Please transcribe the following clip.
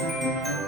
Música